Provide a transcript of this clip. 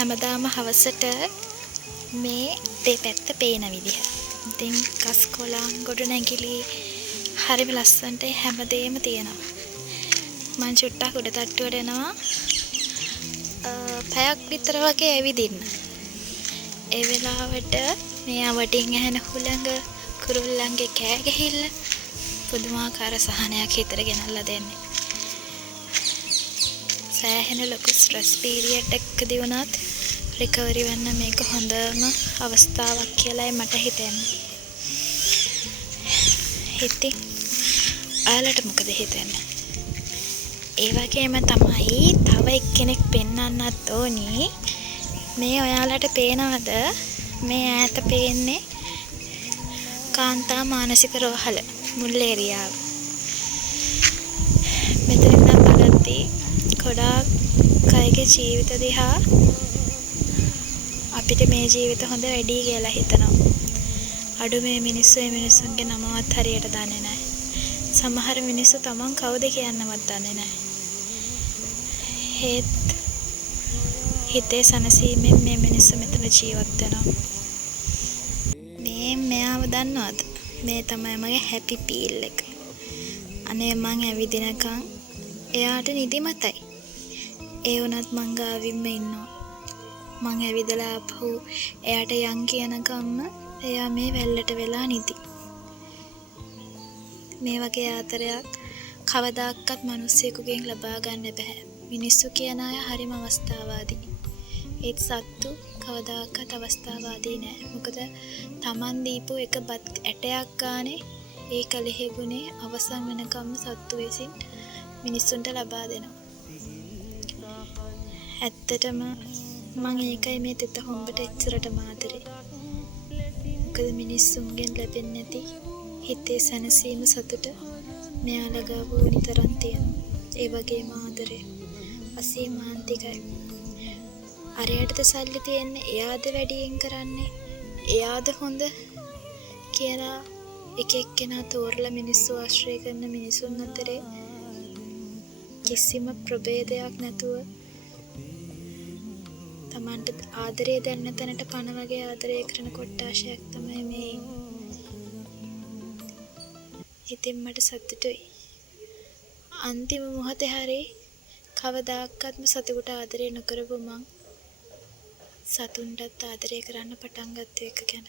හැමදාම හවසට මේ දෙපැත්ත පේන විදිහ. ඉතින් ගස් කොළන් ගොඩනැගිලි හරිම ලස්සනට හැමදේම තියෙනවා. මං චුට්ටක් උඩ තට්ටුවට එනවා. පැයක් විතර වගේ ඇවිදින්න. ඒ වෙලාවට මේ අවටින් ඇහෙන හුළඟ කුරුල්ලන්ගේ කෑ ගහිල්ල පුදුමාකාර සහනයක් හිතට ගෙනල්ලා දෙන්නේ. සෑහෙන ලොකු ස්ට්‍රෙස් පීරියඩ් එකකදී වුණත් රිකවරි වෙන්න මේක හොඳම අවස්ථාවක් කියලායි මට හිතෙන්නේ. ඉතින් ඔයාලට මොකද හිතෙන්නේ? ඒ වගේම තමයි තව එක්කෙනෙක් පෙන්වන්නත් ඕනි. මේ ඔයාලට පේනවද මේ ඈත පේන්නේ කාන්තා මානසික රෝහල මුල් ඒරියාව. මෙතන ඉඳන් බලද්දී ගොඩාක් අයගේ ජීවිත දිහා අපිට මේ ජීවිත හොඳ වැඩි කියලා හිතනවා. අඩු මේ මිනිස්සුන්ගේ නමවත් හරියට දන්නේ නැහැ. සමහර මිනිස්සු තමන් කවුද කියන්නවත් දන්නේ නැහැ. හේත් හිතේ සනසීමෙන් මේ මිනිස්සු මෙතන ජීවත් වෙනවා. මේ මෙයාව දන්නවද? මේ තමයි මගේ හැපි පීල් එක. අනේ මං ඇවිදිනකන් එයාට නිදිමතයි. ඒ වුණත් මං ගාවින්ම ඉන්නවා. මං ඇවිදලා ආපහු එයාට යන් කියනකම්ම එයා මේ වැල්ලට වෙලා නිදි. මේ වගේ ආතරයක් කවදාකවත් මිනිස්සෙකුගෙන් ලබා ගන්න බෑ. මිනිස්සු කියන අය හරිම අවස්ථාවාදී. ඒත් සත්තු කවදාකවත් අවස්ථාවාදී නෑ. මොකද Taman දීපු එක බත් ඇටයක් ගානේ ඒ කලෙහිගුණේ අවසන් වෙනකම්ම සත්තු විසින් මිනිස්සුන්ට ලබා දෙනවා. ඇත්තටම මම ඒකයි මේ තෙත හොම්බට එච්චරටම ආදරේ. මොකද මිනිස්සුන්ගෙන් ලැබෙන්නේ නැති හිතේ සැනසීම සතුට මෙයාලා ගාව නිතරම තියෙනවා. ඒ වගේම ආදරේ අසීමාන්තිකයි. අරයටද සල්ලි තියෙන්නේ එයාද වැඩියෙන් කරන්නේ එයාද හොඳ කියලා එක එක්කෙනා තෝරලා මිනිස්සු ආශ්‍රය කරන මිනිසුන් අතරේ කිසිම ප්‍රභේදයක් නැතුව තමන්ට ආදරය දැන්න තැනට පණ වගේ ආදරය කරන කොට්ටාශයක් තමයි මේ. ඉතින් මට සතුටුයි. අන්තිම මොහොතේ හරි කවදාකත්ම සතුටට ආදරය නොකරපු මං සතුන්ටත් ආදරය කරන්න පටන් ගත්ත එක ගැන.